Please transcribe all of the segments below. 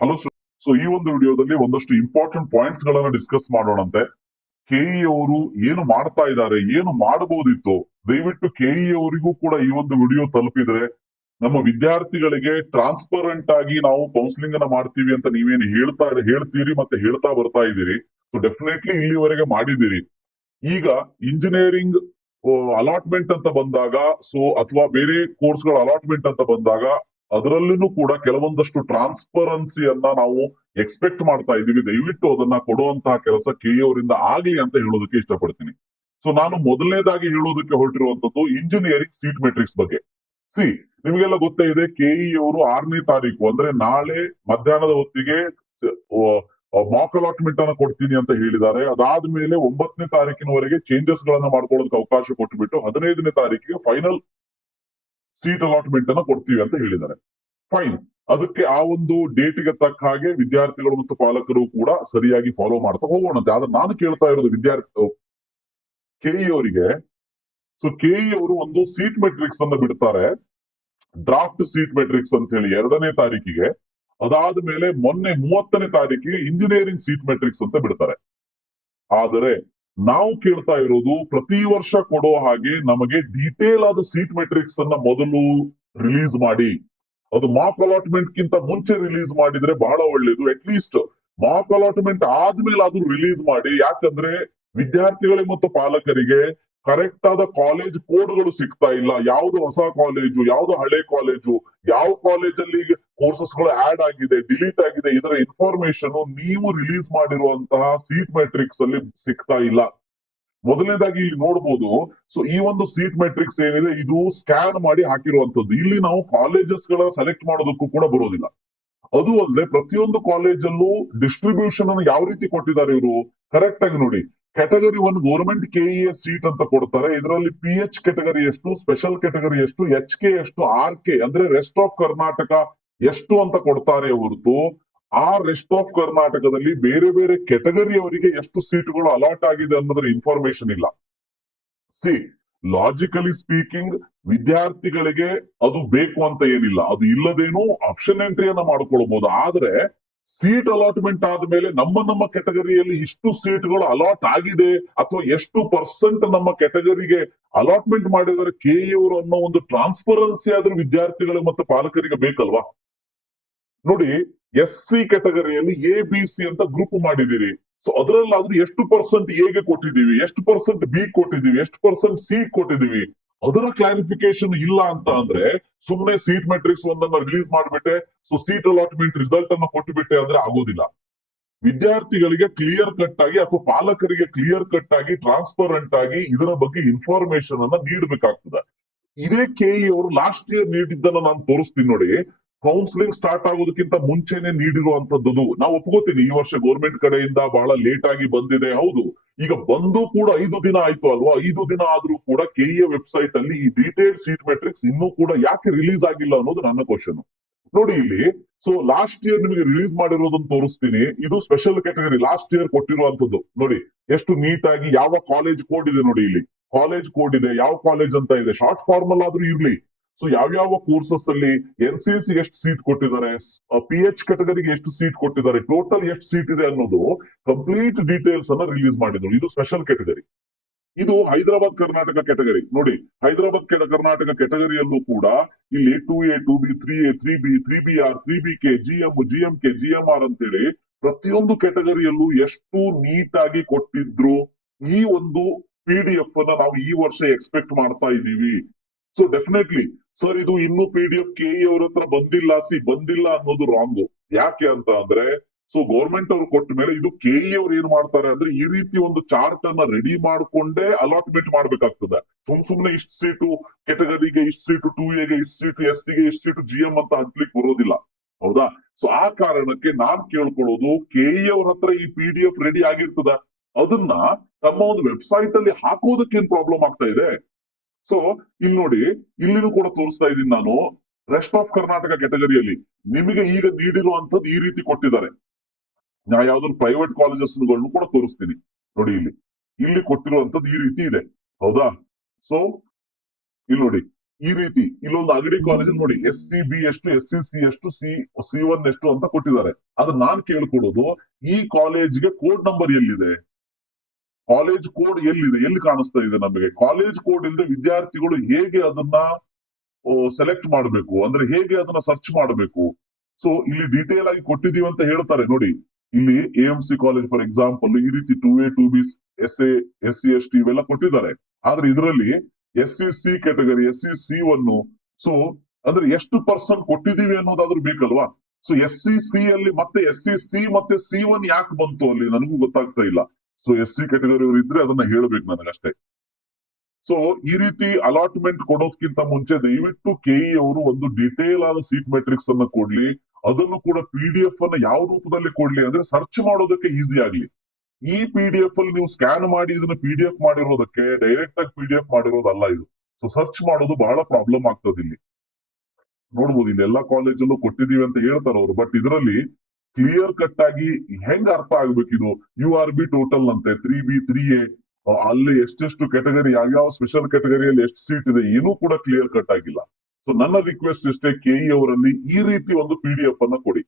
Hello sir. So ಈ ಒಂದು ವಿಡಿಯೋದಲ್ಲಿ ಒಂದಷ್ಟು ಇಂಪಾರ್ಟೆಂಟ್ ಪಾಯಿಂಟ್ಸ್ ಗಳನ್ನ ಡಿಸ್ಕಸ್ ಮಾಡೋಣಂತೆ. ಕೆಇ ಅವರು ಏನು ಮಾಡ್ತಾ ಇದ್ದಾರೆ, ಏನು ಮಾಡಬಹುದಿತ್ತು, ದಯವಿಟ್ಟು ಕೆಇ ಅವರಿಗೂ ಕೂಡ ಈ ಒಂದು ವಿಡಿಯೋ ತಲುಪಿದ್ರೆ ನಮ್ಮ ವಿದ್ಯಾರ್ಥಿಗಳಿಗೆ ಟ್ರಾನ್ಸ್ಪರೆಂಟ್ ಆಗಿ ನಾವು ಕೌನ್ಸಿಲಿಂಗ್ ಅನ್ನ ಮಾಡ್ತೀವಿ ಅಂತ ನೀವೇನು ಹೇಳ್ತೀರಿ ಮತ್ತೆ ಹೇಳ್ತಾ ಬರ್ತಾ ಇದ್ದೀರಿ. ಸೊ ಡೆಫಿನೆಟ್ಲಿ ಇಲ್ಲಿವರೆಗೆ ಮಾಡಿದ್ದೀರಿ. ಈಗ ಇಂಜಿನಿಯರಿಂಗ್ ಅಲಾಟ್ಮೆಂಟ್ ಅಂತ ಬಂದಾಗ, ಸೊ ಅಥವಾ ಬೇರೆ ಕೋರ್ಸ್ಗಳ ಅಲಾಟ್ಮೆಂಟ್ ಅಂತ ಬಂದಾಗ ಅದರಲ್ಲೂ ಕೂಡ ಕೆಲವೊಂದಷ್ಟು ಟ್ರಾನ್ಸ್ಪರೆನ್ಸಿಯನ್ನ ನಾವು ಎಕ್ಸ್ಪೆಕ್ಟ್ ಮಾಡ್ತಾ ಇದ್ದೀವಿ. ದಯವಿಟ್ಟು ಅದನ್ನ ಕೊಡುವಂತಹ ಕೆಲಸ ಕೆಇ ಅವರಿಂದ ಆಗ್ಲಿ ಅಂತ ಹೇಳೋದಕ್ಕೆ ಇಷ್ಟಪಡ್ತೀನಿ. ಸೊ ನಾನು ಮೊದಲನೇದಾಗಿ ಹೇಳೋದಕ್ಕೆ ಹೊರಟಿರುವಂತದ್ದು ಇಂಜಿನಿಯರಿಂಗ್ ಸೀಟ್ ಮೆಟ್ರಿಕ್ಸ್ ಬಗ್ಗೆ. ಸಿ, ನಿಮಗೆಲ್ಲ ಗೊತ್ತೇ ಇದೆ, ಕೆಇ ಅವರು 6ನೇ ತಾರೀಕು ಅಂದ್ರೆ ನಾಳೆ ಮಧ್ಯಾಹ್ನದ ಹೊತ್ತಿಗೆ ಮಾಕ್ ಅಲಾಟ್ಮೆಂಟ್ ಅನ್ನ ಕೊಡ್ತೀನಿ ಅಂತ ಹೇಳಿದ್ದಾರೆ. ಅದಾದ್ಮೇಲೆ 9ನೇ ತಾರೀಕಿನವರೆಗೆ ಚೇಂಜಸ್ ಗಳನ್ನ ಮಾಡ್ಕೊಳ್ಳೋದಕ್ಕೆ ಅವಕಾಶ ಕೊಟ್ಟುಬಿಟ್ಟು 15ನೇ ತಾರೀಕಿಗೆ ಫೈನಲ್ ಸೀಟ್ ಅಲಾಟ್ಮೆಂಟ್ ಅನ್ನ ಕೊಡ್ತೀವಿ ಅಂತ ಹೇಳಿದ್ದಾರೆ. ಫೈನ್, ಅದಕ್ಕೆ ಆ ಒಂದು ಡೇಟ್ಗೆ ತಕ್ಕ ಹಾಗೆ ವಿದ್ಯಾರ್ಥಿಗಳು ಮತ್ತು ಪಾಲಕರು ಕೂಡ ಸರಿಯಾಗಿ ಫಾಲೋ ಮಾಡ್ತಾ ಹೋಗೋಣಂತೆ. ಆದ್ರೆ ನಾನು ಕೇಳ್ತಾ ಇರೋದು ಕೆಇ ಅವರಿಗೆ, ಸೊ ಕೆಇ ಅವರು ಒಂದು ಸೀಟ್ ಮೆಟ್ರಿಕ್ಸ್ ಅನ್ನ ಬಿಡ್ತಾರೆ, ಡ್ರಾಫ್ಟ್ ಸೀಟ್ ಮೆಟ್ರಿಕ್ಸ್ ಅಂತ ಹೇಳಿ 2ನೇ ತಾರೀಕಿಗೆ. ಅದಾದ್ಮೇಲೆ ಮೊನ್ನೆ 30ನೇ ತಾರೀಕಿಗೆ ಇಂಜಿನಿಯರಿಂಗ್ ಸೀಟ್ ಮೆಟ್ರಿಕ್ಸ್ ಅಂತ ಬಿಡ್ತಾರೆ. ಆದರೆ ನಾವು ಕೇಳ್ತಾ ಇರೋದು, ಪ್ರತಿ ವರ್ಷ ಕೊಡೋ ಹಾಗೆ ನಮಗೆ ಡೀಟೇಲ್ ಆದ ಸೀಟ್ ಮೆಟ್ರಿಕ್ಸ್ ಅನ್ನ ಮೊದಲು ರಿಲೀಸ್ ಮಾಡಿ. ಅದು ಮಾಕ್ ಅಲಾಟ್ಮೆಂಟ್ ಗಿಂತ ಮುಂಚೆ ರಿಲೀಸ್ ಮಾಡಿದ್ರೆ ಬಹಳ ಒಳ್ಳೇದು. ಅಟ್ ಲೀಸ್ಟ್ ಮಾಕ್ ಅಲಾಟ್ಮೆಂಟ್ ಆದ್ಮೇಲೆ ಅದು ರಿಲೀಸ್ ಮಾಡಿ. ಯಾಕಂದ್ರೆ ವಿದ್ಯಾರ್ಥಿಗಳಿಗೆ ಮತ್ತು ಪಾಲಕರಿಗೆ ಕರೆಕ್ಟ್ ಆದ ಕಾಲೇಜ್ ಕೋಡ್ಗಳು ಸಿಗ್ತಾ ಇಲ್ಲ. ಯಾವ್ದು ಹೊಸ ಕಾಲೇಜು, ಯಾವ್ದು ಹಳೆ ಕಾಲೇಜು, ಯಾವ ಕಾಲೇಜಲ್ಲಿ ಕೋರ್ಸಸ್ ಗಳು ಆಡ್ ಆಗಿದೆ, ಡಿಲೀಟ್ ಆಗಿದೆ, ಇದರ ಇನ್ಫಾರ್ಮೇಶನ್ ನೀವು ರಿಲೀಸ್ ಮಾಡಿರುವಂತಹ ಸೀಟ್ ಮೆಟ್ರಿಕ್ಸ್ ಅಲ್ಲಿ ಸಿಗ್ತಾ ಇಲ್ಲ. ಮೊದಲನೇದಾಗಿ ಇಲ್ಲಿ ನೋಡ್ಬೋದು. ಸೊ ಈ ಒಂದು ಸೀಟ್ ಮೆಟ್ರಿಕ್ಸ್ ಏನಿದೆ, ಇದು ಸ್ಕ್ಯಾನ್ ಮಾಡಿ ಹಾಕಿರುವಂತದ್ದು. ಇಲ್ಲಿ ನಾವು ಕಾಲೇಜಸ್ ಗಳ ಸೆಲೆಕ್ಟ್ ಮಾಡೋದಕ್ಕೂ ಕೂಡ ಬರೋದಿಲ್ಲ. ಅದು ಅಲ್ಲದೆ ಪ್ರತಿಯೊಂದು ಕಾಲೇಜಲ್ಲೂ ಡಿಸ್ಟ್ರಿಬ್ಯೂಷನ್ ಅನ್ನು ಯಾವ ರೀತಿ ಕೊಟ್ಟಿದ್ದಾರೆ ಇವರು ಕರೆಕ್ಟ್ ಆಗಿ ನೋಡಿ. ಕ್ಯಾಟಗರಿ 1 ಗೌರ್ಮೆಂಟ್ ಕೆಇಎಸ್ ಸೀಟ್ ಅಂತ ಕೊಡ್ತಾರೆ. ಇದರಲ್ಲಿ PH ಕೆಟಗರಿ ಎಷ್ಟು, ಸ್ಪೆಷಲ್ ಕೆಟಗರಿ ಎಷ್ಟು, HK ಎಷ್ಟು, RK ಅಂದ್ರೆ ರೆಸ್ಟ್ ಆಫ್ ಕರ್ನಾಟಕ ಎಷ್ಟು ಅಂತ ಕೊಡ್ತಾರೆ ಹೊರತು ಆ ರೆಸ್ಟ್ ಆಫ್ ಕರ್ನಾಟಕದಲ್ಲಿ ಬೇರೆ ಬೇರೆ ಕೆಟಗರಿ ಅವರಿಗೆ ಎಷ್ಟು ಸೀಟುಗಳು ಅಲಾಟ್ ಆಗಿದೆ ಅನ್ನೋದ್ರ ಇನ್ಫಾರ್ಮೇಶನ್ ಇಲ್ಲ. ಸಿ, ಲಾಜಿಕಲಿ ಸ್ಪೀಕಿಂಗ್ ವಿದ್ಯಾರ್ಥಿಗಳಿಗೆ ಅದು ಬೇಕು ಅಂತ ಏನಿಲ್ಲ, ಅದು ಇಲ್ಲದೇನು ಆಪ್ಷನ್ ಎಂಟ್ರಿಯನ್ನ ಮಾಡ್ಕೊಳ್ಬಹುದು. ಆದ್ರೆ ಸೀಟ್ ಅಲಾಟ್ಮೆಂಟ್ ಆದ್ಮೇಲೆ ನಮ್ಮ ಕೆಟಗರಿಯಲ್ಲಿ ಇಷ್ಟು ಸೀಟ್ಗಳು ಅಲಾಟ್ ಆಗಿದೆ ಅಥವಾ ಎಷ್ಟು ಪರ್ಸೆಂಟ್ ನಮ್ಮ ಕೆಟಗರಿಗೆ ಅಲಾಟ್ಮೆಂಟ್ ಮಾಡಿದರೆ ಕೆಇ ಅವರು ಅನ್ನೋ ಒಂದು ಟ್ರಾನ್ಸ್ಪರೆನ್ಸಿ ಆದ್ರೂ ವಿದ್ಯಾರ್ಥಿಗಳಿಗೆ ಮತ್ತು ಪಾಲಕರಿಗೆ ಬೇಕಲ್ವಾ. ನೋಡಿ, SC ಕೆಟಗರಿಯಲ್ಲಿ ABC ಅಂತ ಗ್ರೂಪ್ ಮಾಡಿದಿರಿ. ಸೊ ಅದರಲ್ಲಾದ್ರೂ ಎಷ್ಟು ಪರ್ಸೆಂಟ್ ಎಗೆ ಕೊಟ್ಟಿದೀವಿ, ಎಷ್ಟು ಪರ್ಸೆಂಟ್ ಬಿ ಕೊಟ್ಟಿದೀವಿ, ಎಷ್ಟು ಪರ್ಸೆಂಟ್ ಸಿ ಕೊಟ್ಟಿದೀವಿ, ಅದರ ಕ್ಲಾರಿಫಿಕೇಶನ್ ಇಲ್ಲ ಅಂತ ಅಂದ್ರೆ ಸುಮ್ಮನೆ ಸೀಟ್ ಮೆಟ್ರಿಕ್ಸ್ ಒಂದನ್ನ ರಿಲೀಸ್ ಮಾಡ್ಬಿಟ್ಟೆ, ಸೊ ಸೀಟ್ ಅಲಾಟ್ಮೆಂಟ್ ರಿಸಲ್ಟ್ ಅನ್ನ ಕೊಟ್ಟುಬಿಟ್ಟೆ ಅಂದ್ರೆ ಆಗೋದಿಲ್ಲ. ವಿದ್ಯಾರ್ಥಿಗಳಿಗೆ ಕ್ಲಿಯರ್ ಕಟ್ ಆಗಿ ಅಥವಾ ಪಾಲಕರಿಗೆ ಕ್ಲಿಯರ್ ಕಟ್ ಆಗಿ ಟ್ರಾನ್ಸ್ಪರೆಂಟ್ ಆಗಿ ಇದರ ಬಗ್ಗೆ ಇನ್ಫಾರ್ಮೇಶನ್ ಅನ್ನ ನೀಡಬೇಕಾಗ್ತದೆ. ಇದೇ ಕೆಇ ಅವರು ಲಾಸ್ಟ್ ಇಯರ್ ನೀಡಿದ್ದನ್ನ ನಾನು ತೋರಿಸ್ತೀನಿ ನೋಡಿ. ಕೌನ್ಸಿಲಿಂಗ್ ಸ್ಟಾರ್ಟ್ ಆಗೋದಕ್ಕಿಂತ ಮುಂಚೆನೆ ನೀಡಿರುವಂತದ್ದು. ನಾವು ಒಪ್ಕೋತೀನಿ, ಈ ವರ್ಷ ಗೌರ್ಮೆಂಟ್ ಕಡೆಯಿಂದ ಬಹಳ ಲೇಟ್ ಆಗಿ ಬಂದಿದೆ, ಹೌದು. ಈಗ ಬಂದು ಕೂಡ 5 ದಿನ ಆಯ್ತು ಅಲ್ವಾ. 5 ದಿನ ಆದ್ರೂ ಕೂಡ ಕೆಇ ವೆಬ್ಸೈಟ್ ಅಲ್ಲಿ ಈ ಡೀಟೇಲ್ ಸೀಟ್ ಮೆಟ್ರಿಕ್ಸ್ ಇನ್ನೂ ಕೂಡ ಯಾಕೆ ರಿಲೀಸ್ ಆಗಿಲ್ಲ ಅನ್ನೋದು ನನ್ನ ಕ್ವಶನ್. ನೋಡಿ ಇಲ್ಲಿ, ಸೊ ಲಾಸ್ಟ್ ಇಯರ್ ನಿಮಗೆ ರಿಲೀಸ್ ಮಾಡಿರೋದನ್ನ ತೋರಿಸ್ತೀನಿ. ಇದು ಸ್ಪೆಷಲ್ ಕೆಟಗರಿ ಲಾಸ್ಟ್ ಇಯರ್ ಕೊಟ್ಟಿರುವಂತದ್ದು. ನೋಡಿ ಎಷ್ಟು ನೀಟಾಗಿ ಯಾವ ಕಾಲೇಜ್ ಕೋಡ್ ಇದೆ ನೋಡಿ. ಇಲ್ಲಿ ಕಾಲೇಜ್ ಕೋಡ್ ಇದೆ, ಯಾವ ಕಾಲೇಜ್ ಅಂತ ಇದೆ, ಶಾರ್ಟ್ ಫಾರ್ಮಲ್ ಆದ್ರೂ ಇರ್ಲಿ. ಸೊ ಯಾವ್ಯಾವ ಕೋರ್ಸಸ್ ಅಲ್ಲಿ NCC ಎಷ್ಟು ಸೀಟ್ ಕೊಟ್ಟಿದ್ದಾರೆ, PH ಕೆಟಗರಿಗೆ ಎಷ್ಟು ಸೀಟ್ ಕೊಟ್ಟಿದ್ದಾರೆ, ಟೋಟಲ್ ಎಷ್ಟು ಸೀಟ್ ಇದೆ ಅನ್ನೋದು ಕಂಪ್ಲೀಟ್ ಡೀಟೇಲ್ಸ್ ಅನ್ನ ರಿಲೀಸ್ ಮಾಡಿದ್ರು. ಇದು ಸ್ಪೆಷಲ್ ಕೆಟಗರಿ. ಇದು ಹೈದರಾಬಾದ್ ಕರ್ನಾಟಕ ಕೆಟಗರಿ. ನೋಡಿ, ಹೈದರಾಬಾದ್ ಕರ್ನಾಟಕ ಕೆಟಗರಿಯಲ್ಲೂ ಕೂಡ ಇಲ್ಲಿ 2A 2B 3A 3B 3BR 3BK GM GMK GMR ಅಂತೇಳಿ ಪ್ರತಿಯೊಂದು ಕೆಟಗರಿಯಲ್ಲೂ ಎಷ್ಟು ನೀಟಾಗಿ ಕೊಟ್ಟಿದ್ರು. ಈ ಒಂದು PDF ಅನ್ನ ನಾವು ಈ ವರ್ಷ ಎಕ್ಸ್ಪೆಕ್ಟ್ ಮಾಡ್ತಾ ಇದ್ದೀವಿ. ಸೊ ಡೆಫಿನೆಟ್ಲಿ ಸರ್, ಇದು ಇನ್ನೂ PDF ಕೆಇ ಅವ್ರ ಹತ್ರ ಬಂದಿಲ್ಲ ಅನ್ನೋದು ರಾಂಗ್. ಯಾಕೆ ಅಂತ ಅಂದ್ರೆ, ಸೊ ಗೌರ್ಮೆಂಟ್ ಅವ್ರು ಕೊಟ್ಟ ಮೇಲೆ ಇದು ಕೆಇ ಅವ್ರು ಏನ್ ಮಾಡ್ತಾರೆ ಅಂದ್ರೆ ಈ ರೀತಿ ಒಂದು ಚಾರ್ಟ್ ಅನ್ನ ರೆಡಿ ಮಾಡ್ಕೊಂಡೇ ಅಲಾಟ್ಮೆಂಟ್ ಮಾಡ್ಬೇಕಾಗ್ತದೆ. ಸುಮ್ನೆ ಇಷ್ಟು ಸೀಟು ಕೆಟಗರಿಗೆ, ಇಷ್ಟು ಸೀಟು 2Aಗೆ, ಇಷ್ಟು ಸೀಟು SCಗೆ, ಇಷ್ಟು ಸೀಟು GM ಅಂತ ಹಂಚ್ಲಿಕ್ಕೆ ಬರೋದಿಲ್ಲ, ಹೌದಾ. ಸೊ ಆ ಕಾರಣಕ್ಕೆ ನಾನ್ ಕೇಳ್ಕೊಳ್ಳೋದು, ಕೆಇ ಅವ್ರ ಹತ್ರ ಈ PDF ರೆಡಿ ಆಗಿರ್ತದ, ಅದನ್ನ ನಮ್ಮ ಒಂದು ವೆಬ್ಸೈಟ್ ಅಲ್ಲಿ ಹಾಕೋದಕ್ಕೆ ಏನ್ ಪ್ರಾಬ್ಲಮ್ ಆಗ್ತಾ ಇದೆ. ಸೊ ಇಲ್ಲಿ ನೋಡಿ, ಇಲ್ಲಿನೂ ಕೂಡ ತೋರಿಸ್ತಾ ಇದ್ದೀನಿ ನಾನು. ರೆಸ್ಟ್ ಆಫ್ ಕರ್ನಾಟಕ ಕೆಟಗರಿಯಲ್ಲಿ ನಿಮಗೆ ಈಗ ನೀಡಿರುವಂತದ್ದು ಈ ರೀತಿ ಕೊಟ್ಟಿದ್ದಾರೆ. ನಾ ಯಾವ್ದಾದ್ರು ಪ್ರೈವೇಟ್ ಕಾಲೇಜಸ್ ಕೂಡ ತೋರಿಸ್ತೀನಿ ನೋಡಿ. ಇಲ್ಲಿ ಕೊಟ್ಟಿರುವಂತದ್ದು ಈ ರೀತಿ ಇದೆ, ಹೌದಾ. ಸೊ ಇಲ್ಲಿ ನೋಡಿ, ಈ ರೀತಿ ಇಲ್ಲೊಂದು ಅಗಡಿ ಕಾಲೇಜ್ ನೋಡಿ SCB ಎಷ್ಟು, SCC ಎಷ್ಟು, C1 ಎಷ್ಟು ಅಂತ ಕೊಟ್ಟಿದ್ದಾರೆ. ಅದ್ರ ನಾನ್ ಕೇಳ್ಕೊಡೋದು, ಈ ಕಾಲೇಜ್ಗೆ ಕೋಡ್ ನಂಬರ್ ಎಲ್ಲಿದೆ? ಕಾಲೇಜ್ ಕೋಡ್ ಎಲ್ಲಿದೆ? ಎಲ್ಲಿ ಕಾಣಿಸ್ತಾ ಇದೆ ನಮಗೆ? ಕಾಲೇಜ್ ಕೋಡ್ ಇಲ್ಲದೆ ವಿದ್ಯಾರ್ಥಿಗಳು ಹೇಗೆ ಅದನ್ನ ಸೆಲೆಕ್ಟ್ ಮಾಡಬೇಕು, ಅಂದ್ರೆ ಹೇಗೆ ಅದನ್ನ ಸರ್ಚ್ ಮಾಡಬೇಕು? ಸೊ ಇಲ್ಲಿ ಡೀಟೇಲ್ ಆಗಿ ಕೊಟ್ಟಿದೀವಿ ಅಂತ ಹೇಳ್ತಾರೆ ನೋಡಿ. ಇಲ್ಲಿ AMC ಕಾಲೇಜ್ ಫಾರ್ ಎಕ್ಸಾಂಪಲ್ ಈ ರೀತಿ 2A 2B SA SC ST ಇವೆಲ್ಲ ಕೊಟ್ಟಿದ್ದಾರೆ. ಆದ್ರೆ ಇದರಲ್ಲಿ SCC ಕ್ಯಾಟಗರಿ, SCC1, ಸೊ ಅಂದ್ರೆ ಎಷ್ಟು ಪರ್ಸೆಂಟ್ ಕೊಟ್ಟಿದೀವಿ ಅನ್ನೋದಾದ್ರೂ ಬೇಕಲ್ವಾ? ಸೊ SCC ಅಲ್ಲಿ ಮತ್ತೆ SCC ಮತ್ತೆ C1 ಯಾಕೆ ಬಂತು ಅಲ್ಲಿ ನನಗೂ ಗೊತ್ತಾಗ್ತಾ ಇಲ್ಲ. ಸೊ SC ಕ್ಯಾಟಗರಿ ಅವರು ಇದ್ರೆ ಅದನ್ನ ಹೇಳ್ಬೇಕು ನನಗಷ್ಟೇ. ಸೊ ಈ ರೀತಿ ಅಲಾಟ್ಮೆಂಟ್ ಕೊಡೋದಕ್ಕಿಂತ ಮುಂಚೆ ದಯವಿಟ್ಟು KE ಅವರು ಒಂದು ಡೀಟೇಲ್ ಆದ ಸೀಟ್ ಮೆಟ್ರಿಕ್ಸ್ ಅನ್ನ ಕೊಡ್ಲಿ. ಅದನ್ನು ಕೂಡ PDF ಅನ್ನ ಯಾವ ರೂಪದಲ್ಲಿ ಕೊಡ್ಲಿ ಅಂದ್ರೆ ಸರ್ಚ್ ಮಾಡೋದಕ್ಕೆ ಈಸಿ ಆಗ್ಲಿ. ಈ PDF ಅಲ್ಲಿ ನೀವು ಸ್ಕ್ಯಾನ್ ಮಾಡಿ ಇದನ್ನ PDF ಮಾಡಿರೋದಕ್ಕೆ ಡೈರೆಕ್ಟ್ ಆಗಿ PDF ಮಾಡಿರೋದಲ್ಲ ಇದು. ಸೊ ಸರ್ಚ್ ಮಾಡೋದು ಬಹಳ ಪ್ರಾಬ್ಲಮ್ ಆಗ್ತದೆ ಇಲ್ಲಿ. ನೋಡ್ಬೋದು ಇಲ್ಲಿ ಎಲ್ಲಾ ಕಾಲೇಜಲ್ಲೂ ಕೊಟ್ಟಿದೀವಿ ಅಂತ ಹೇಳ್ತಾರ ಅವರು, ಬಟ್ ಇದರಲ್ಲಿ ಕ್ಲಿಯರ್ ಕಟ್ ಆಗಿ ಹೆಂಗ್ ಅರ್ಥ ಆಗ್ಬೇಕಿದು? URB ಟೋಟಲ್ ಅಂತೆ 3B 3A, ಅಲ್ಲಿ ಎಷ್ಟೆಷ್ಟು ಕ್ಯಾಟಗರಿ, ಯಾವ್ಯಾವ ಸ್ಪೆಷಲ್ ಕ್ಯಾಟಗರಿಯಲ್ಲಿ ಎಷ್ಟು ಸೀಟ್ ಇದೆ, ಏನೂ ಕೂಡ ಕ್ಲಿಯರ್ ಕಟ್ ಆಗಿಲ್ಲ. ಸೊ ನನ್ನ ರಿಕ್ವೆಸ್ಟ್ ಇಷ್ಟೇ, KE ಅವರಲ್ಲಿ ಈ ರೀತಿ ಒಂದು PDF ಅನ್ನ ಕೊಡಿ.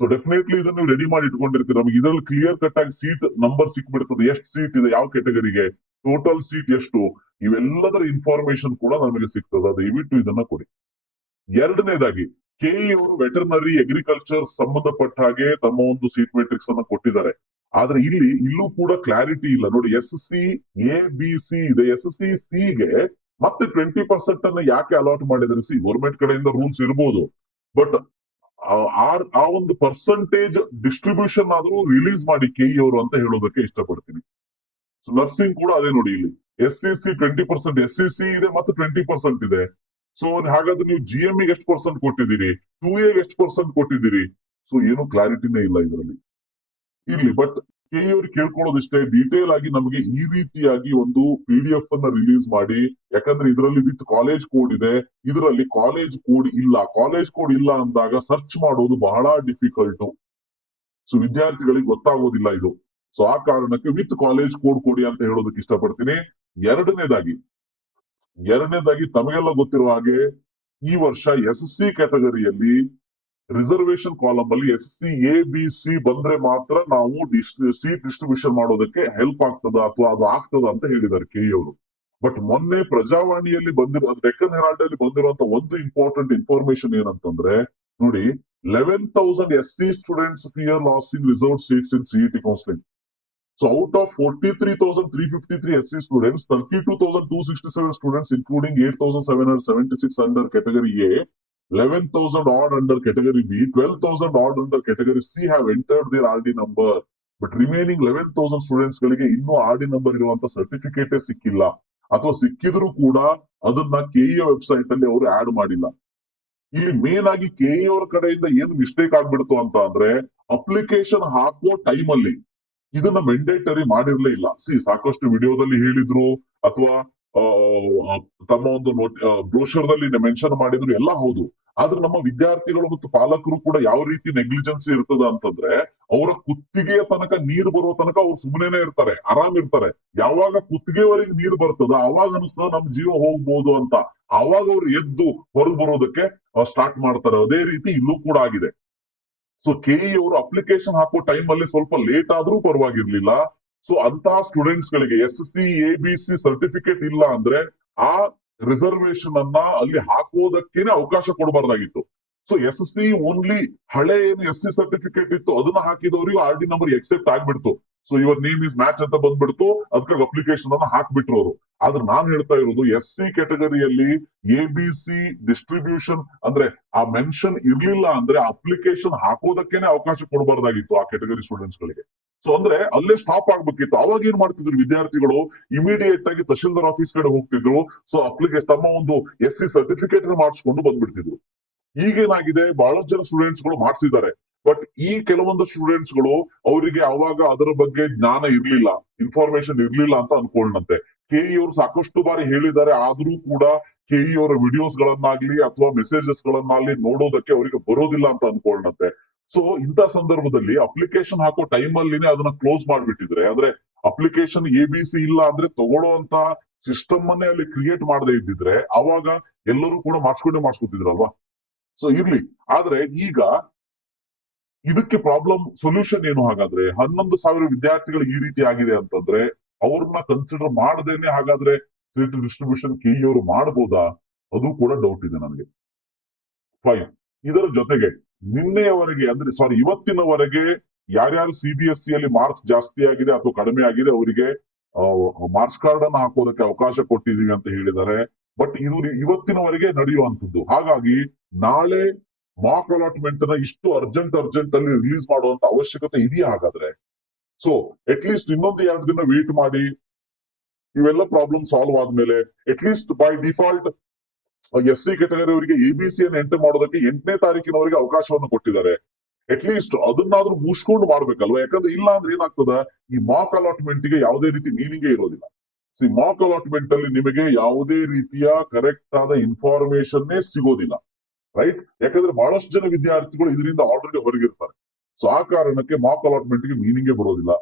ಸೊ ಡೆಫಿನೆಟ್ಲಿ ಇದನ್ನು ನೀವು ರೆಡಿ ಮಾಡಿ ಇಟ್ಕೊಂಡಿರ್ತೀರಿ. ನಮಗೆ ಇದರಲ್ಲಿ ಕ್ಲಿಯರ್ ಕಟ್ ಆಗಿ ಸೀಟ್ ನಂಬರ್ ಸಿಕ್ಬಿಡ್ತದೆ, ಎಷ್ಟು ಸೀಟ್ ಇದೆ ಯಾವ ಕ್ಯಾಟಗರಿಗೆ, ಟೋಟಲ್ ಸೀಟ್ ಎಷ್ಟು, ಇವೆಲ್ಲದರ ಇನ್ಫಾರ್ಮೇಶನ್ ಕೂಡ ನಮಗೆ ಸಿಗ್ತದೆ. ದಯವಿಟ್ಟು ಇದನ್ನ ಕೊಡಿ. ಎರಡನೇದಾಗಿ KE ಅವರು ವೆಟರ್ನರಿ ಅಗ್ರಿಕಲ್ಚರ್ ಸಂಬಂಧಪಟ್ಟ ಹಾಗೆ ತಮ್ಮ ಒಂದು ಸೀಟ್ ಮೆಟ್ರಿಕ್ಸ್ ಅನ್ನ ಕೊಟ್ಟಿದ್ದಾರೆ. ಆದ್ರೆ ಇಲ್ಲೂ ಕೂಡ ಕ್ಲಾರಿಟಿ ಇಲ್ಲ ನೋಡಿ. SC A B C ಇದೆ, SC C ಗೆ ಮತ್ತೆ 20% ಅನ್ನ ಯಾಕೆ ಅಲಾಟ್ ಮಾಡಿದ್ರೆ? ಗೌರ್ಮೆಂಟ್ ಕಡೆಯಿಂದ ರೂಲ್ಸ್ ಇರ್ಬೋದು, ಬಟ್ ಆ ಒಂದು ಪರ್ಸೆಂಟೇಜ್ ಡಿಸ್ಟ್ರಿಬ್ಯೂಷನ್ ಆದ್ರೂ ರಿಲೀಸ್ ಮಾಡಿ KE ಅವರು ಅಂತ ಹೇಳೋದಕ್ಕೆ ಇಷ್ಟಪಡ್ತೀನಿ. ಸೊ ನರ್ಸಿಂಗ್ ಕೂಡ ಅದೇ ನೋಡಿ, ಇಲ್ಲಿ SCC 20%, SCC ಇದೆ ಮತ್ತೆ 20% ಇದೆ. ಸೊ ಹಾಗಾದ್ರೆ ನೀವು GM ಗೆ ಎಷ್ಟು ಪರ್ಸೆಂಟ್ ಕೊಟ್ಟಿದ್ದೀರಿ, 2A ಗೆ ಎಷ್ಟು ಪರ್ಸೆಂಟ್ ಕೊಟ್ಟಿದ್ದೀರಿ? ಸೊ ಏನು ಕ್ಲಾರಿಟಿನೇ ಇಲ್ಲ ಇದರಲ್ಲಿ. ಇರ್ಲಿ, ಬಟ್ KE ಅವ್ರಿಗೆ ಕೇಳ್ಕೊಳ್ಳೋದಿಷ್ಟೇ, ಡೀಟೇಲ್ ಆಗಿ ನಮಗೆ ಈ ರೀತಿಯಾಗಿ ಒಂದು PDF ಅನ್ನ ರಿಲೀಸ್ ಮಾಡಿ. ಯಾಕಂದ್ರೆ ಇದರಲ್ಲಿ ವಿತ್ ಕಾಲೇಜ್ ಕೋಡ್ ಇದೆ, ಇದರಲ್ಲಿ ಕಾಲೇಜ್ ಕೋಡ್ ಇಲ್ಲ. ಕಾಲೇಜ್ ಕೋಡ್ ಇಲ್ಲ ಅಂದಾಗ ಸರ್ಚ್ ಮಾಡೋದು ಬಹಳ ಡಿಫಿಕಲ್ಟ್. ಸೊ ವಿದ್ಯಾರ್ಥಿಗಳಿಗೆ ಗೊತ್ತಾಗೋದಿಲ್ಲ ಇದು. ಸೊ ಆ ಕಾರಣಕ್ಕೆ ವಿತ್ ಕಾಲೇಜ್ ಕೋಡ್ ಕೊಡಿ ಅಂತ ಹೇಳೋದಕ್ಕೆ ಇಷ್ಟಪಡ್ತೀನಿ. ಎರಡನೇದಾಗಿ ತಮಗೆಲ್ಲ ಗೊತ್ತಿರುವ ಹಾಗೆ ಈ ವರ್ಷ SC ಕ್ಯಾಟಗರಿಯಲ್ಲಿ ರಿಸರ್ವೇಶನ್ ಕಾಲಮ್ ಅಲ್ಲಿ SC A B C ಬಂದ್ರೆ ಮಾತ್ರ ನಾವು ಸೀಟ್ ಡಿಸ್ಟ್ರಿಬ್ಯೂಷನ್ ಮಾಡೋದಕ್ಕೆ ಹೆಲ್ಪ್ ಆಗ್ತದ ಅಥವಾ ಅದು ಆಗ್ತದ ಅಂತ ಹೇಳಿದ್ದಾರೆ KE ಅವರು. ಬಟ್ ಮೊನ್ನೆ ಪ್ರಜಾವಾಣಿಯಲ್ಲಿ ಡೆಕ್ಕನ್ ಹೆರಾಲ್ಡ್ ಅಲ್ಲಿ ಬಂದಿರುವಂತ ಒಂದು ಇಂಪಾರ್ಟೆಂಟ್ ಇನ್ಫಾರ್ಮೇಶನ್ ಏನಂತಂದ್ರೆ ನೋಡಿ, 11,000 SC students fear loss in reserved seats in CET counselling. So out of 43,353 SC students, 32,267 students including 8,776 under category A, 11,000 odd under category B, 12,000 odd under category C have entered their RD number. But remaining 11,000 students ಗಳಿಗೆ ಇನ್ನೂ RD number ಇರುವಂತ ಸರ್ಟಿಫಿಕೇಟೇ ಸಿಕ್ಕಿಲ್ಲ, ಅಥವಾ ಸಿಕ್ಕಿದ್ರು ಕೂಡ ಅದನ್ನ KE website ಅಲ್ಲಿ ಅವರು ಆಡ್ ಮಾಡಿಲ್ಲ. ಇಲ್ಲಿ ಮೇನ್ ಆಗಿ KE ಅವರ ಕಡೆಯಿಂದ ಏನು ಮಿಸ್ಟೇಕ್ ಆಗ್ಬಿಡ್ತು ಅಂತ ಅಂದ್ರೆ, ಅಪ್ಲಿಕೇಶನ್ ಹಾಕೋ ಟೈಮ್ ಅಲ್ಲಿ ಇದನ್ನ ಮೆಂಡೇಟರಿ ಮಾಡಿರ್ಲೇ ಇಲ್ಲ. ಸಾಕಷ್ಟು ವಿಡಿಯೋದಲ್ಲಿ ಹೇಳಿದ್ರು, ಅಥವಾ ತಮ್ಮ ಒಂದು ಬ್ರೋಷರ್ ದಲ್ಲಿ ಮೆನ್ಷನ್ ಮಾಡಿದ್ರು, ಎಲ್ಲ ಹೌದು. ಆದ್ರೆ ನಮ್ಮ ವಿದ್ಯಾರ್ಥಿಗಳು ಮತ್ತು ಪಾಲಕರು ಕೂಡ ಯಾವ ರೀತಿ ನೆಗ್ಲಿಜೆನ್ಸಿ ಇರ್ತದ ಅಂತಂದ್ರೆ, ಅವರ ಕುತ್ತಿಗೆಯ ತನಕ ನೀರು ಬರೋ ತನಕ ಅವ್ರು ಸುಮ್ಮನೆ ಇರ್ತಾರೆ, ಆರಾಮ್ ಇರ್ತಾರೆ. ಯಾವಾಗ ಕುತ್ತಿಗೆವರೆಗೆ ನೀರು ಬರ್ತದ ಅವಾಗ ಅನಿಸ್ತದ ನಮ್ ಜೀವ ಹೋಗ್ಬೋದು ಅಂತ, ಅವಾಗ ಅವ್ರು ಎದ್ದು ಹೊರಗೆ ಬರೋದಕ್ಕೆ ಸ್ಟಾರ್ಟ್ ಮಾಡ್ತಾರೆ. ಅದೇ ರೀತಿ ಇಲ್ಲೂ ಕೂಡ ಆಗಿದೆ. ಸೊ KE ಅವರು ಅಪ್ಲಿಕೇಶನ್ ಹಾಕೋ ಟೈಮ್ ಅಲ್ಲಿ ಸ್ವಲ್ಪ ಲೇಟ್ ಆದ್ರೂ ಪರವಾಗಿರ್ಲಿಲ್ಲ. ಸೊ ಅಂತಹ ಸ್ಟೂಡೆಂಟ್ಸ್ ಗಳಿಗೆ SC ABC ಸರ್ಟಿಫಿಕೇಟ್ ಇಲ್ಲ ಅಂದ್ರೆ ಆ ರಿಸರ್ವೇಶನ್ ಅನ್ನ ಅಲ್ಲಿ ಹಾಕೋದಕ್ಕೇನೆ ಅವಕಾಶ ಕೊಡಬಾರ್ದಾಗಿತ್ತು. ಸೊ SC ಓನ್ಲಿ ಹಳೆ ಏನು SC ಸರ್ಟಿಫಿಕೇಟ್ ಇತ್ತು ಅದನ್ನ ಹಾಕಿದವರಿಗೆ RD ನಂಬರ್ ಎಕ್ಸೆಪ್ಟ್ ಆಗ್ಬಿಡ್ತು. So your name is match ಅಂತ ಬಂದ್ಬಿಡ್ತು, ಅದಕ್ಕಾಗಿ ಅಪ್ಲಿಕೇಶನ್ ಅನ್ನ ಹಾಕ್ಬಿಟ್ರು ಅವರು. ಆದ್ರೆ ನಾನ್ ಹೇಳ್ತಾ ಇರೋದು SC ಕ್ಯಾಟಗರಿಯಲ್ಲಿ ABC ಡಿಸ್ಟ್ರಿಬ್ಯೂಷನ್ ಅಂದ್ರೆ ಆ ಮೆನ್ಷನ್ ಇರ್ಲಿಲ್ಲ ಅಂದ್ರೆ ಅಪ್ಲಿಕೇಶನ್ ಹಾಕೋದಕ್ಕೇನೆ ಅವಕಾಶ ಕೊಡಬಾರ್ದಾಗಿತ್ತು ಆ ಕ್ಯಾಟಗರಿ ಸ್ಟೂಡೆಂಟ್ಸ್ ಗಳಿಗೆ. ಸೊ ಅಂದ್ರೆ ಅಲ್ಲೇ ಸ್ಟಾಪ್ ಆಗ್ಬೇಕಿತ್ತು. ಅವಾಗ ಏನ್ ಮಾಡ್ತಿದ್ರು ವಿದ್ಯಾರ್ಥಿಗಳು, ಇಮಿಡಿಯೇಟ್ ಆಗಿ ತಹಶೀಲ್ದಾರ್ ಆಫೀಸ್ ಕಡೆ ಹೋಗ್ತಿದ್ರು. ಸೊ ಅಪ್ಲಿಕೇಶನ್ ತಮ್ಮ ಒಂದು SC ಸರ್ಟಿಫಿಕೇಟ್ ಮಾಡಿಸ್ಕೊಂಡು ಬಂದ್ಬಿಡ್ತಿದ್ರು. ಈಗೇನಾಗಿದೆ, ಬಹಳಷ್ಟು ಜನ ಸ್ಟೂಡೆಂಟ್ಸ್ ಗಳು ಮಾಡಿಸಿದ್ದಾರೆ, ಬಟ್ ಈ ಕೆಲವೊಂದು ಸ್ಟೂಡೆಂಟ್ಸ್ ಗಳು ಅವರಿಗೆ ಅವಾಗ ಅದರ ಬಗ್ಗೆ ಜ್ಞಾನ ಇರ್ಲಿಲ್ಲ, ಇನ್ಫಾರ್ಮೇಶನ್ ಇರ್ಲಿಲ್ಲ ಅಂತ ಅನ್ಕೊಳ್ಳಂತೆ. KE ಅವರು ಸಾಕಷ್ಟು ಬಾರಿ ಹೇಳಿದ್ದಾರೆ, ಆದ್ರೂ ಕೂಡ KE ಅವರ ವಿಡಿಯೋಸ್ ಗಳನ್ನಾಗ್ಲಿ ಅಥವಾ ಮೆಸೇಜಸ್ ಗಳನ್ನಾಗ್ಲಿ ನೋಡೋದಕ್ಕೆ ಅವರಿಗೆ ಬರೋದಿಲ್ಲ ಅಂತ ಅನ್ಕೊಳ್ಳಂತೆ. ಸೊ ಇಂಥ ಸಂದರ್ಭದಲ್ಲಿ ಅಪ್ಲಿಕೇಶನ್ ಹಾಕೋ ಟೈಮ್ ಅಲ್ಲಿನೇ ಅದನ್ನ ಕ್ಲೋಸ್ ಮಾಡ್ಬಿಟ್ಟಿದ್ರೆ, ಅಂದ್ರೆ ಅಪ್ಲಿಕೇಶನ್ ABC ಇಲ್ಲ ಅಂದ್ರೆ ತಗೊಳ್ಳೋಂತ ಸಿಸ್ಟಮ್ ಅನ್ನೇ ಅಲ್ಲಿ ಕ್ರಿಯೇಟ್ ಮಾಡದೇ ಇದ್ದಿದ್ರೆ ಅವಾಗ ಎಲ್ಲರೂ ಕೂಡ ಮಾಡಿಸ್ಕೊತಿದ್ರಲ್ವಾ. ಸೊ ಇರ್ಲಿ. ಆದ್ರೆ ಈಗ ಇದಕ್ಕೆ ಪ್ರಾಬ್ಲಮ್ ಸೊಲ್ಯೂಷನ್ ಏನು ಹಾಗಾದ್ರೆ? 11,000 ವಿದ್ಯಾರ್ಥಿಗಳು ಈ ರೀತಿ ಆಗಿದೆ ಅಂತಂದ್ರೆ ಅವ್ರನ್ನ ಕನ್ಸಿಡರ್ ಮಾಡದೇನೆ ಹಾಗಾದ್ರೆ ಸೀಟ್ ಡಿಸ್ಟ್ರಿಬ್ಯೂಷನ್ ಕೆಇ ಅವರು ಮಾಡಬಹುದಾ? ಅದು ಕೂಡ ಡೌಟ್ ಇದೆ ನನಗೆ. ಫೈನ್. ಇದರ ಜೊತೆಗೆ ನಿನ್ನೆಯವರೆಗೆ ಅಂದ್ರೆ ಇವತ್ತಿನವರೆಗೆ ಯಾರ್ಯಾರು ಸಿಬಿಎಸ್ಇ ಅಲ್ಲಿ ಮಾರ್ಕ್ಸ್ ಜಾಸ್ತಿ ಆಗಿದೆ ಅಥವಾ ಕಡಿಮೆ ಆಗಿದೆ ಅವರಿಗೆ ಮಾರ್ಕ್ಸ್ ಕಾರ್ಡ್ ಅನ್ನು ಹಾಕೋದಕ್ಕೆ ಅವಕಾಶ ಕೊಟ್ಟಿದೀವಿ ಅಂತ ಹೇಳಿದ್ದಾರೆ. ಬಟ್ ಇದು ಇವತ್ತಿನವರೆಗೆ ನಡೆಯುವಂತದ್ದು. ಹಾಗಾಗಿ ನಾಳೆ ಮಾಕ್ ಅಲಾಟ್ಮೆಂಟ್ ನ ಇಷ್ಟು ಅರ್ಜೆಂಟ್ ಅಲ್ಲಿ ರಿಲೀಸ್ ಮಾಡುವಂತ ಅವಶ್ಯಕತೆ ಇದೆಯಾ ಹಾಗಾದ್ರೆ? ಸೊ ಅಟ್ ಲೀಸ್ಟ್ ಇನ್ನೊಂದು 2 ದಿನ ವೇಟ್ ಮಾಡಿ ಇವೆಲ್ಲ ಪ್ರಾಬ್ಲಮ್ ಸಾಲ್ವ್ ಆದ್ಮೇಲೆ at least by default SC category ಅವರಿಗೆ ಎಬಿಸಿ ಅನ್ನು ಎಂಟರ್ ಮಾಡೋದಕ್ಕೆ 8ನೇ ತಾರೀಕಿನವರೆಗೆ ಅವಕಾಶವನ್ನು ಕೊಟ್ಟಿದ್ದಾರೆ. ಅಟ್ ಲೀಸ್ಟ್ ಅದನ್ನಾದ್ರೂ ಮುಗಿಸ್ಕೊಂಡು ಮಾಡ್ಬೇಕಲ್ವಾ? ಯಾಕಂದ್ರೆ ಇಲ್ಲ ಅಂದ್ರೆ ಏನಾಗ್ತದ, ಈ ಮಾಕ್ ಅಲಾಟ್ಮೆಂಟ್ ಗೆ ಯಾವುದೇ ರೀತಿ ಮೀನಿಂಗೇ ಇರೋದಿಲ್ಲ. ಮಾಕ್ ಅಲಾಟ್ಮೆಂಟ್ ಅಲ್ಲಿ ನಿಮಗೆ ಯಾವುದೇ ರೀತಿಯ ಕರೆಕ್ಟ್ ಆದ ಇನ್ಫಾರ್ಮೇಶನ್ ಸಿಗೋದಿಲ್ಲ, ರೈಟ್? ಯಾಕಂದ್ರೆ ಬಹಳಷ್ಟು ಜನ ವಿದ್ಯಾರ್ಥಿಗಳು ಇದರಿಂದ ಆಲ್ರೆಡಿ ಹೊರಗಿರ್ತಾರೆ. ಸೊ ಆ ಕಾರಣಕ್ಕೆ ಮಾಕ್ ಅಲಾಟ್ಮೆಂಟ್ ಗೆ ಮೀನಿಂಗೇ ಬರೋದಿಲ್ಲ.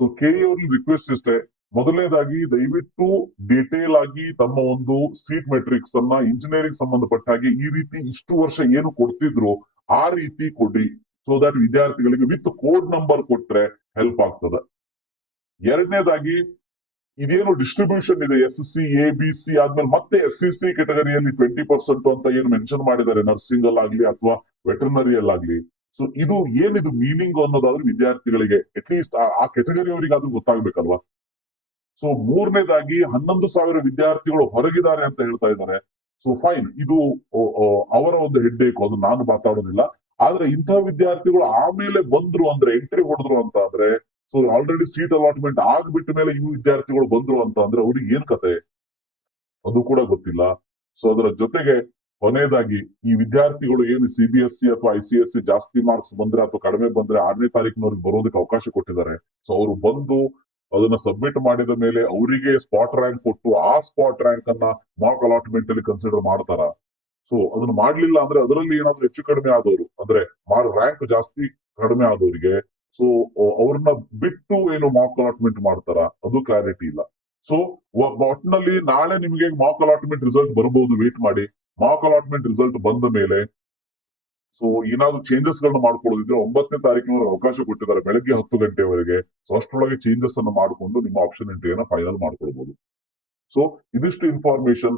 ಸೊ ಕೆಇ ಅವ್ರಿಗೆ ರಿಕ್ವೆಸ್ಟ್ ಇಷ್ಟೇ, ಮೊದಲನೇದಾಗಿ ದಯವಿಟ್ಟು ಡೀಟೇಲ್ ಆಗಿ ತಮ್ಮ ಒಂದು ಸೀಟ್ ಮೆಟ್ರಿಕ್ಸ್ ಅನ್ನ ಇಂಜಿನಿಯರಿಂಗ್ ಸಂಬಂಧಪಟ್ಟ ಹಾಗೆ ಈ ರೀತಿ ಇಷ್ಟು ವರ್ಷ ಏನು ಕೊಡ್ತಿದ್ರು ಆ ರೀತಿ ಕೊಡಿ. ಸೊ ದಟ್ ವಿದ್ಯಾರ್ಥಿಗಳಿಗೆ ವಿತ್ ಕೋಡ್ ನಂಬರ್ ಕೊಟ್ರೆ ಹೆಲ್ಪ್ ಆಗ್ತದೆ. ಎರಡನೇದಾಗಿ ಇದೇನು ಡಿಸ್ಟ್ರಿಬ್ಯೂಷನ್ ಇದೆ SC ABC ಆದ್ಮೇಲೆ ಮತ್ತೆ SCC ಕೆಟಗರಿಯಲ್ಲಿ 20% ಅಂತ ಏನು ಮೆನ್ಷನ್ ಮಾಡಿದ್ದಾರೆ ನರ್ಸಿಂಗ್ ಅಲ್ಲಾಗ್ಲಿ ಅಥವಾ ವೆಟರ್ನರಿ ಅಲ್ಲಾಗ್ಲಿ. ಸೊ ಇದು ಏನಿದು ಮೀನಿಂಗ್ ಅನ್ನೋದಾದ್ರೆ ವಿದ್ಯಾರ್ಥಿಗಳಿಗೆ ಅಟ್ ಲೀಸ್ಟ್ ಆ ಕೆಟಗರಿ ಅವರಿಗಾದ್ರೂ ಗೊತ್ತಾಗ್ಬೇಕಲ್ವಾ. ಸೊ ಮೂರನೇದಾಗಿ 11,000 ವಿದ್ಯಾರ್ಥಿಗಳು ಹೊರಗಿದ್ದಾರೆ ಅಂತ ಹೇಳ್ತಾ ಇದ್ದಾರೆ. ಸೊ ಫೈನ್, ಇದು ಅವರ ಒಂದು ಹೆಡ್ಡೇಕ್, ಅದು ನಾನು ಮಾತಾಡೋದಿಲ್ಲ. ಆದ್ರೆ ಇಂತಹ ವಿದ್ಯಾರ್ಥಿಗಳು ಆಮೇಲೆ ಬಂದ್ರು ಅಂದ್ರೆ ಎಂಟ್ರಿ ಹೊಡೆದ್ರು ಅಂತ ಅಂದ್ರೆ, ಸೊ ಆಲ್ರೆಡಿ ಸೀಟ್ ಅಲಾಟ್ಮೆಂಟ್ ಆಗ್ಬಿಟ್ಟ ಮೇಲೆ ಇವು ವಿದ್ಯಾರ್ಥಿಗಳು ಬಂದ್ರು ಅಂತ ಅಂದ್ರೆ ಅವ್ರಿಗೆ ಏನ್ ಕತೆ ಅದು ಕೂಡ ಗೊತ್ತಿಲ್ಲ. ಸೊ ಅದರ ಜೊತೆಗೆ ಕೊನೆಯದಾಗಿ ಈ ವಿದ್ಯಾರ್ಥಿಗಳು ಏನು CBSE ಅಥವಾ ICSE ಜಾಸ್ತಿ ಮಾರ್ಕ್ಸ್ ಬಂದ್ರೆ ಅಥವಾ ಕಡಿಮೆ ಬಂದ್ರೆ 6ನೇ ತಾರೀಕಿನವ್ರಿಗೆ ಬರೋದಕ್ಕೆ ಅವಕಾಶ ಕೊಟ್ಟಿದ್ದಾರೆ. ಸೊ ಅವರು ಬಂದು ಅದನ್ನ ಸಬ್ಮಿಟ್ ಮಾಡಿದ ಮೇಲೆ ಅವರಿಗೆ ಸ್ಪಾಟ್ ರ್ಯಾಂಕ್ ಕೊಟ್ಟು ಆ ಸ್ಪಾಟ್ ರ್ಯಾಂಕ್ ಅನ್ನ ಮಾಕ್ ಅಲಾಟ್ಮೆಂಟ್ ಅಲ್ಲಿ ಕನ್ಸಿಡರ್ ಮಾಡ್ತಾರ? ಸೊ ಅದನ್ನ ಮಾಡ್ಲಿಲ್ಲ ಅಂದ್ರೆ ಅದರಲ್ಲಿ ಏನಾದ್ರೂ ಹೆಚ್ಚು ಕಡಿಮೆ ಆದವರು ಅಂದ್ರೆ ರ್ಯಾಂಕ್ ಜಾಸ್ತಿ ಕಡಿಮೆ ಆದವರಿಗೆ ಸೊ ಅವ್ರನ್ನ ಬಿಟ್ಟು ಏನು ಮಾಕ್ ಅಲಾಟ್ಮೆಂಟ್ ಮಾಡ್ತಾರ? ಅದು ಕ್ಲಾರಿಟಿ ಇಲ್ಲ. ಸೊ ಒಟ್ನಲ್ಲಿ ನಾಳೆ ನಿಮಗೆ ಮಾಕ್ ಅಲಾಟ್ಮೆಂಟ್ ರಿಸಲ್ಟ್ ಬರಬಹುದು, ವೇಟ್ ಮಾಡಿ. ಮಾಕ್ ಅಲಾಟ್ಮೆಂಟ್ ರಿಸಲ್ಟ್ ಬಂದ ಮೇಲೆ ಸೊ ಏನಾದ್ರು ಚೇಂಜಸ್ ಗಳನ್ನ ಮಾಡ್ಕೊಳ್ಳೋದಿದ್ರೆ 9ನೇ ತಾರೀಕಿನವರೆಗೆ ಅವಕಾಶ ಕೊಟ್ಟಿದ್ದಾರೆ, ಬೆಳಗ್ಗೆ 10 ಗಂಟೆವರೆಗೆ. ಸೊ ಅಷ್ಟರೊಳಗೆ ಚೇಂಜಸ್ ಅನ್ನು ಮಾಡಿಕೊಂಡು ನಿಮ್ಮ ಆಪ್ಷನ್ ಎಂಟ್ರಿಯನ್ನ ಫೈನಲ್ ಮಾಡ್ಕೊಳ್ಬಹುದು. ಸೊ ಇದಿಷ್ಟು ಇನ್ಫಾರ್ಮೇಶನ್